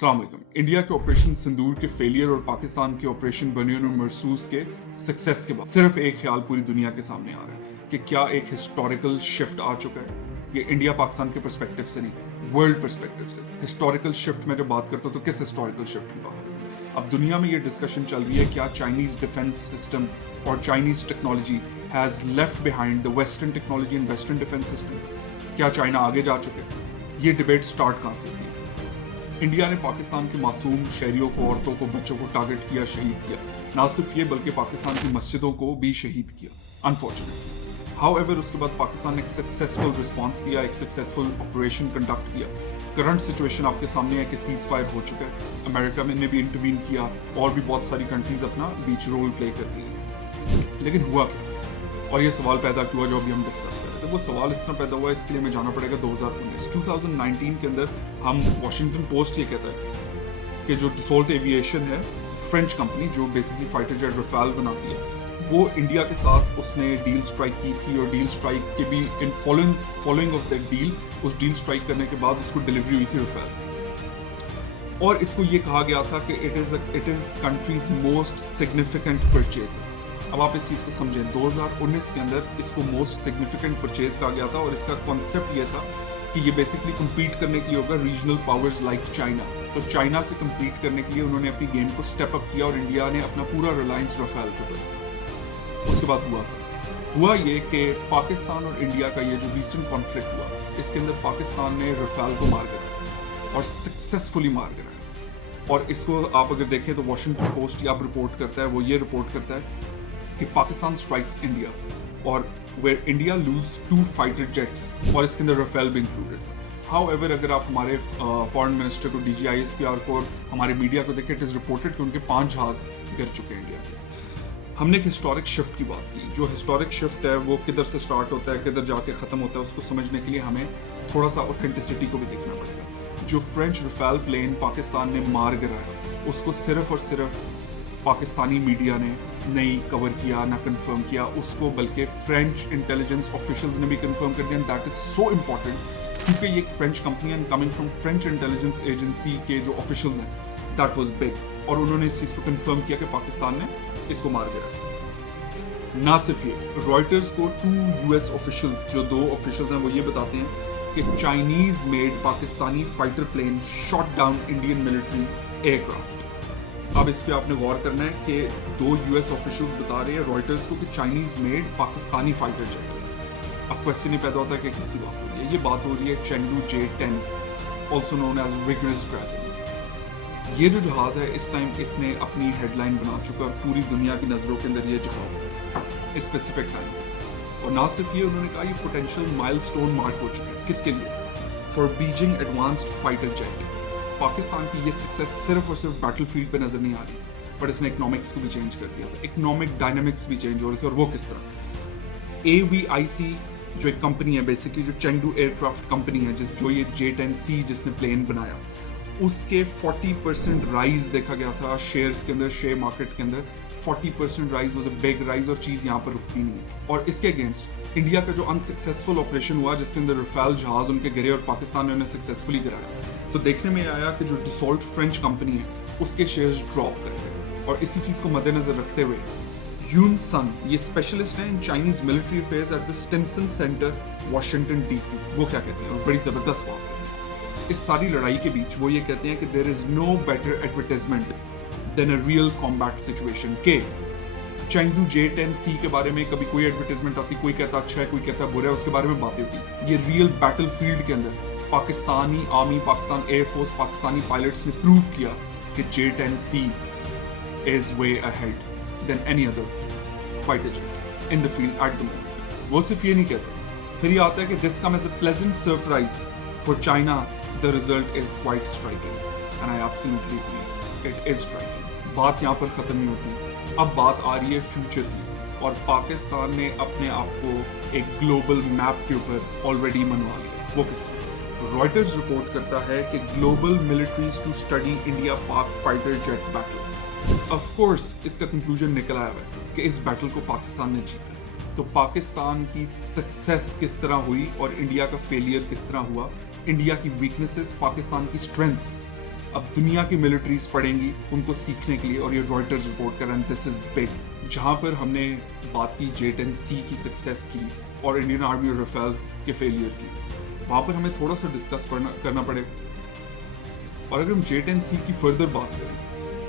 अस्सलाम वालेकुम। इंडिया के ऑपरेशन सिंदूर के फेलियर और पाकिस्तान के ऑपरेशन बनियन और मरसूस के सक्सेस के बाद सिर्फ एक ख्याल पूरी दुनिया के सामने आ रहा है कि क्या एक हिस्टोरिकल शिफ्ट आ चुका है। ये इंडिया पाकिस्तान के पर्सपेक्टिव से नहीं, वर्ल्ड पर्सपेक्टिव से। हिस्टोरिकल शिफ्ट में जब बात करता हूँ तो किस हिस्टोरिकल शिफ्ट की बात करता हूँ? अब दुनिया में ये डिस्कशन चल रही है क्या चाइनीज डिफेंस सिस्टम और Chinese technology has left behind the western technology and western defence system. क्या चाइना आगे जा चुके हैं? ये डिबेट स्टार्ट कहाँ से होती है? इंडिया ने पाकिस्तान के मासूम शहरियों को, औरतों को, बच्चों को टारगेट किया, शहीद किया। ना सिर्फ ये बल्कि पाकिस्तान की मस्जिदों को भी शहीद किया, अनफॉर्चुनेटली। हाउएवर उसके बाद पाकिस्तान ने एक सक्सेसफुल रिस्पांस दिया, एक सक्सेसफुल ऑपरेशन कंडक्ट किया। करंट सिचुएशन आपके सामने है कि सीज फायर हो चुका है, अमेरिका ने भी इंटरवीन किया और भी बहुत सारी कंट्रीज अपना बीच रोल प्ले करती हैं। लेकिन हुआ क्या? और ये सवाल पैदा हुआ जो अभी हम डिस्कस कर रहे थे। वो सवाल इस तरह पैदा हुआ, इसके लिए हमें जाना पड़ेगा 2019 के अंदर। हम वॉशिंगटन पोस्ट ये कहता है कि जो डसॉल्ट एविएशन है, फ्रेंच कंपनी जो बेसिकली फाइटर जेट रफाल बनाती है, वो इंडिया के साथ उसने डील स्ट्राइक की थी। और डील स्ट्राइक के भी in following of that deal, उस डील स्ट्राइक करने के बाद उसको डिलीवरी हुई थी रफाल। और इसको ये कहा गया था कि it is countries most significant purchases. अब आप इस चीज़ को समझें, 2019 के अंदर इसको मोस्ट सिग्निफिकेंट परचेज कहा गया था। और इसका कॉन्सेप्ट ये था कि ये बेसिकली compete करने के लिए होगा रीजनल पावर्स लाइक चाइना। तो चाइना से compete करने के लिए उन्होंने अपनी गेम को स्टेप अप किया और इंडिया ने अपना पूरा रिलायंस रफाल पे किया। उसके बाद हुआ ये कि पाकिस्तान और इंडिया का ये जो रिसेंट कॉन्फ्लिक्ट हुआ, इसके अंदर पाकिस्तान ने रफाल को मार गिराया और सक्सेसफुली मार गिराया। और इसको आप अगर देखें तो वॉशिंगटन पोस्ट अब रिपोर्ट करता है, वो ये रिपोर्ट करता है कि पाकिस्तान स्ट्राइक्स इंडिया और where India lose 2 fighter jets, और इसके अंदर रफेल भी इंक्लूडेड था। हाउएवर अगर आप हमारे फॉरेन मिनिस्टर को, DGISPR को और हमारे मीडिया को देखें, इट इज रिपोर्टेड कि उनके 5 जहाज गिर चुके हैं इंडिया के। हमने एक हिस्टोरिक शिफ्ट की बात की। जो हिस्टोरिक शिफ्ट है वो किधर से स्टार्ट होता है, किधर जाके ख़त्म होता है, उसको समझने के लिए हमें थोड़ा सा ऑथेंटिसिटी को भी देखना पड़ेगा। जो फ्रेंच रफेल प्लेन पाकिस्तान ने मार गिराया, उसको सिर्फ और सिर्फ पाकिस्तानी मीडिया ने नहीं कवर किया, ना कंफर्म किया उसको, बल्कि फ्रेंच इंटेलिजेंस ऑफिशियल्स ने भी कंफर्म कर दिया। दैट इज सो इम्पोर्टेंट क्योंकि ये एक फ्रेंच कंपनी है, coming from French intelligence agency के जो ऑफिशियल्स हैं, दैट वाज बिग। और उन्होंने इस चीज़ को कंफर्म किया कि पाकिस्तान ने इसको मार गिराया। ना सिर्फ ये, रॉयटर्स को 2 US ऑफिशियल्स, जो 2 ऑफिशियल्स हैं, वो ये बताते हैं कि Chinese made Pakistani fighter plane shot down Indian military aircraft. अब इस पे आपने गौर करना है कि 2 US ऑफिशियल्स बता रहे हैं रॉयटर्स को कि Chinese made Pakistani fighter jet. अब क्वेश्चन ये पैदा होता है कि किसकी बात हो रही है? ये बात हो रही है Chengdu J-10, also known as vigorous dragon. ये जो जहाज है, इस टाइम इसने अपनी हेडलाइन बना चुका है, पूरी दुनिया की नज़रों के अंदर ये जहाज है स्पेसिफिक टाइम। और ना सिर्फ ये, उन्होंने कहा ये पोटेंशियल माइलस्टोन मार्क हो चुके हैं। किसके लिए? For Beijing advanced fighter jet. Pakistan की ये सक्सेस सिर्फ और सिर्फ बैटलफील्ड पे नजर नहीं आ रही, बट इसने इकोनॉमिक्स को भी चेंज कर दिया था। इकोनॉमिक डायनामिक्स भी चेंज हो रहे थे। और वो किस तरह? AVIC जो एक कंपनी है, बेसिकली जो चेंडू एयरक्राफ्ट कंपनी है, जो ये J-10C जिसने प्लेन बनाया, उसके 40% राइज देखा गया था शेयर्स के अंदर, शेयर मार्केट के अंदर 40% rise was a big rise. और चीज़ यहाँ पर रुकती नहीं है। और इसके अगेंस्ट इंडिया का जो अनसक्सेसफुल ऑपरेशन हुआ, जिसके अंदर रफाल जहाज उनके गिरे और पाकिस्तान ने उन्हें सक्सेसफुली गिराया, तो देखने में आया कि जो डिसॉल्ट फ्रेंच कंपनी है, उसके शेयर्स ड्रॉप कर गए। और इसी चीज़ को मद्देनजर रखते हुए यून सन, ये स्पेशलिस्ट हैं in Chinese military affairs at the Stimson centre, Washington DC, वो क्या कहते हैं, और बड़ी ज़बरदस्त बात है इस सारी लड़ाई के बीच, वो ये कहते हैं कि there is no better advertisement than a real combat situation. के चेंडू J-10C के बारे में कभी कोई एडवर्टाइजमेंट आती, कोई कहता अच्छा है, कोई कहता बुरा है, उसके बारे में बातें होती। ये रियल बैटल फील्ड के अंदर Pakistani army, Pakistan air force, Pakistani pilots ने प्रूव किया कि J-10C is way ahead than any other fighter jet in the field at the moment. वो सिर्फ ये नहीं कहते, फिर ये आता है कि this come as a pleasant surprise for China, the result is quite striking and I absolutely agree, it is striking. बात यहाँ पर खत्म नहीं होती, अब बात आ रही है फ्यूचर की। और पाकिस्तान ने अपने आप को एक ग्लोबल मैप के ऊपर ऑलरेडी मनवा लिया। वो किस तरह? रॉयटर्स रिपोर्ट करता है कि global militaries to study India Pak fighter jet battle. Of course इसका कंक्लूजन निकल आया है कि इस बैटल को पाकिस्तान ने जीता। तो पाकिस्तान की सक्सेस किस तरह हुई और इंडिया का फेलियर किस तरह हुआ, इंडिया की वीकनेसेस, पाकिस्तान की स्ट्रेंथ्स, अब दुनिया की मिलिट्रीज पढ़ेंगी उनको सीखने के लिए, और ये रॉयटर्स रिपोर्ट कर रहे हैं दिस इज बिग। जहाँ पर हमने बात की J-10C की सक्सेस की और इंडियन आर्मी और राफेल के फेलियर की, वहाँ पर हमें थोड़ा सा डिस्कस करना पड़ेगा। और अगर हम J-10C की फर्दर बात करें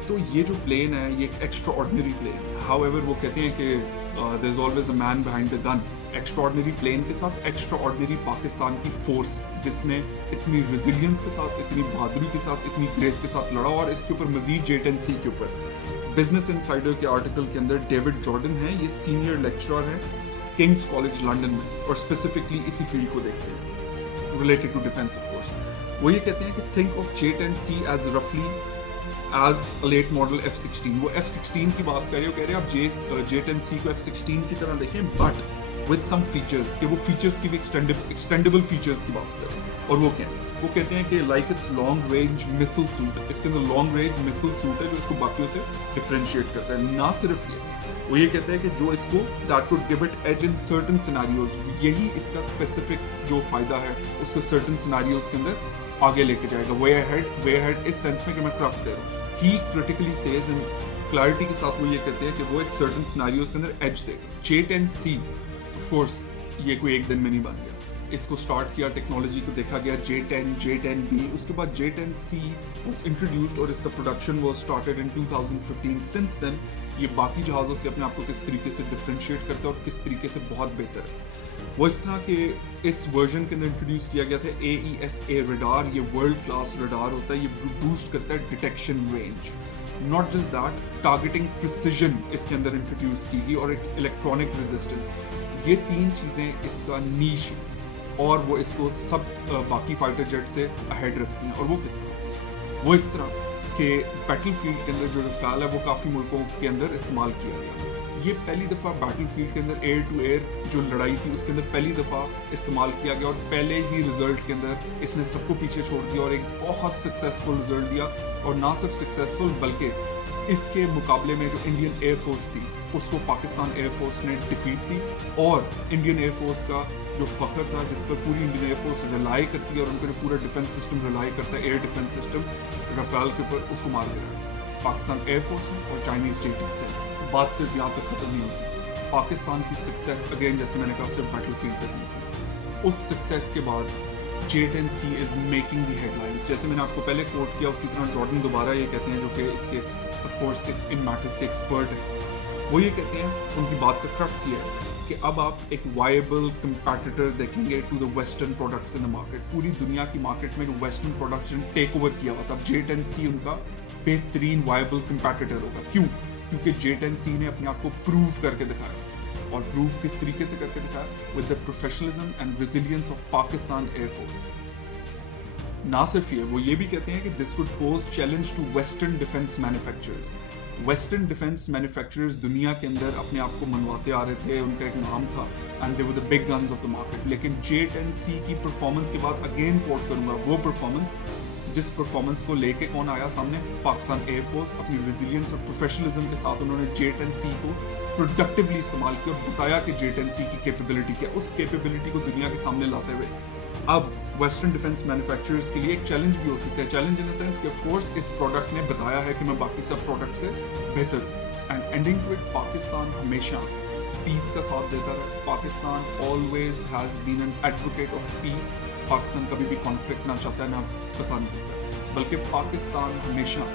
तो ये जो प्लेन है ये एक्स्ट्रा ऑर्डिनरी प्लेन है। हाउएवर वो कहते हैं कि there is always the man behind the gun. Extraordinary plane के साथ एक्स्ट्रा ऑर्डिनरी पाकिस्तान की फोर्स, जिसने इतनी रेजिलियंस के साथ, इतनी बहादुरी के साथ, इतनी ग्रेस के साथ लड़ा। और इसके ऊपर मजीद J-10C के ऊपर बिजनेस इनसाइडर के आर्टिकल के अंदर डेविड जॉर्डन है, ये सीनियर लेक्चरर है किंग्स कॉलेज लंदन में और स्पेसिफिकली इसी फील्ड को देखते हैं related to defence of course. वो ये कहते हैं कि थिंक ऑफ J-10C एज रफली as a late model F-16। वो F-16 की बात कर रहे हो, कह रहे हैं आप J-10C को F-16 की तरह देखें बट विद सम फीचर्स, कि वो फीचर्स की भी एक्सटेंडेबल फीचर्स की बात करें। और वो क्या है, वो कहते हैं कि like it's long range missile suit, इसके अंदर लॉन्ग रेंज मिसल सूट है जो इसको बाकियों से डिफरेंशिएट करता है। ना सिर्फ ये, वो ये कहते हैं कि जो इसको that could give it edge in certain scenarios, यही इसका स्पेसिफिक जो फायदा है उसको सर्टन सिनेरियोज के अंदर आगे लेके जाएगा। वे अहेड इस सेंस में कि मैं क्रक्स दे रहा हूँ। ही क्रिटिकली सेज इन क्लैरिटी के साथ वो ये कहते हैं कि वो एक सर्टन सिनेरियोज के अंदर एज देगा। J-10C ऑफ कोर्स ये कोई एक दिन में नहीं बन गया, इसको स्टार्ट किया, टेक्नोलॉजी को देखा गया, J-10, J-10B, उसके बाद J-10C was introduced और इसका production was started in 2015। since then ये बाकी जहाज़ों से अपने आप को किस तरीके से डिफरेंशिएट करता है और किस तरीके से बहुत बेहतर है। वो इस तरह के इस वर्जन के अंदर इंट्रोड्यूस किया गया था AESA रडार। ये वर्ल्ड क्लास रडार होता है, ये बूस्ट करता है detection range. Not just that, targeting precision इसके अंदर इंट्रोड्यूस की गई और इलेक्ट्रॉनिक रेजिस्टेंस। ये तीन चीज़ें इसका नीश और वो इसको सब बाकी फाइटर जेट से अहेड रखती हैं। और वो किस तरह, वो इस तरह कि बैटलफील्ड के अंदर जो राफेल है वो काफ़ी मुल्कों के अंदर इस्तेमाल किया गया। ये पहली दफ़ा बैटलफील्ड के अंदर एयर टू एयर जो लड़ाई थी उसके अंदर पहली दफ़ा इस्तेमाल किया गया और पहले ही रिजल्ट के अंदर इसने सबको पीछे छोड़ दिया और एक बहुत सक्सेसफुल रिजल्ट दिया। और ना सिर्फ सक्सेसफुल बल्कि इसके मुकाबले में जो इंडियन एयरफोर्स थी उसको पाकिस्तान एयरफोर्स ने डिफीट दी और इंडियन एयरफोर्स का जो फ़ख्र था जिस पर पूरी इंडियन एयरफोर्स रिलाई करती है और उनका पूरा डिफेंस सिस्टम रिलाई करता है, एयर डिफेंस सिस्टम राफेल के ऊपर, उसको मार दिया पाकिस्तान एयरफोर्स ने और चाइनीज़ J-10C। बात सिर्फ यहाँ तक ख़त्म नहीं होती। पाकिस्तान की सक्सेस अगेन जैसे मैंने कहा सिर्फ बैटलफील्ड पर नहीं थी, उस सक्सेस के बाद J-10C is making the headlines. जैसे मैंने आपको पहले कोट किया उसी तरह जॉर्डन दोबारा ये कहते हैं जो कि इसके ऑफ कोर्स इस इन मैटर्स के एक्सपर्ट हैं। वो ये कहते हैं, उनकी बात का क्रक्स ये है कि अब आप एक वायबल कंपैटिटर देखेंगे to the western products in the market. पूरी दुनिया की मार्केट में एक वेस्टर्न प्रोडक्ट्स ने टेक ओवर किया हुआ था, J-10C उनका बेहतरीन वायबल कंपैटिटर होगा। क्यों? क्योंकि J-10C ने अपने आप को प्रूव करके दिखाया। और प्रूव किस तरीके से करके दिखाया? With the professionalism and resilience of Pakistan air force. ना सिर्फ ये, वो ये भी कहते हैं कि this could pose challenge to western defence manufacturers. Western defence manufacturers दुनिया के अंदर अपने आप को मनवाते आ रहे थे, उनका एक नाम था and they were the big guns of the market. लेकिन J-10C की परफॉर्मेंस के बाद अगेन कोट करूंगा वो परफॉर्मेंस जिस परफॉर्मेंस को लेके कौन आया सामने? पाकिस्तान एयरफोर्स। अपनी रेजिलियंस और प्रोफेशनलिज्म के साथ उन्होंने J-10C को प्रोडक्टिवली इस्तेमाल किया और बताया कि J-10C की कैपेबिलिटी क्या। उस कैपेबिलिटी को दुनिया के सामने लाते हुए अब वेस्टर्न डिफेंस मैन्युफैक्चरर्स के लिए एक चैलेंज भी हो सकता है। चैलेंज इन द सेंस कि ऑफ कोर्स इस प्रोडक्ट ने बताया है कि मैं बाकी सब प्रोडक्ट से बेहतर। And ending to it, Pakistan हमेशा पीस का साथ देता रहा। Pakistan always has been an advocate of peace. Pakistan कभी भी कॉन्फ्लिक्ट ना चाहता है ना पसंद करता, बल्कि पाकिस्तान हमेशा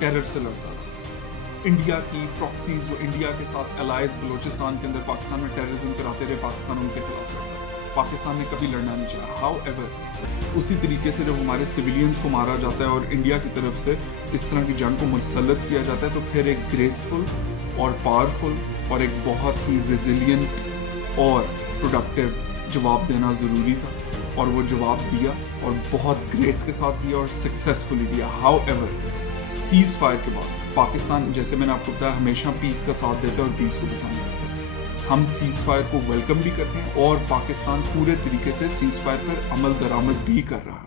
टेरर से लड़ता रहा। इंडिया की प्रॉक्सीज जो इंडिया के साथ अलाइज बलोचिस्तान के अंदर पाकिस्तान में टेररिज्म कराते रहे, पाकिस्तान उनके खिलाफ लड़ता। पाकिस्तान ने कभी लड़ना नहीं चाहा। हाउएवर उसी तरीके से जब हमारे सिविलियंस को मारा जाता है और इंडिया की तरफ से इस तरह की जंग को मुसल्लत किया जाता है तो फिर एक ग्रेसफुल और पावरफुल और एक बहुत ही रेजिलियंट और प्रोडक्टिव जवाब देना ज़रूरी था और वो जवाब दिया और बहुत ग्रेस के साथ दिया और सक्सेसफुली दिया। हाउएवर सीज़ फायर के बाद पाकिस्तान, जैसे मैंने आपको बताया, हमेशा पीस का साथ देता है और पीस को पसंद करता है। हम सीज़ फायर को वेलकम भी करते हैं और पाकिस्तान पूरे तरीके से सीज़ फायर पर अमल दरामद भी कर रहा है।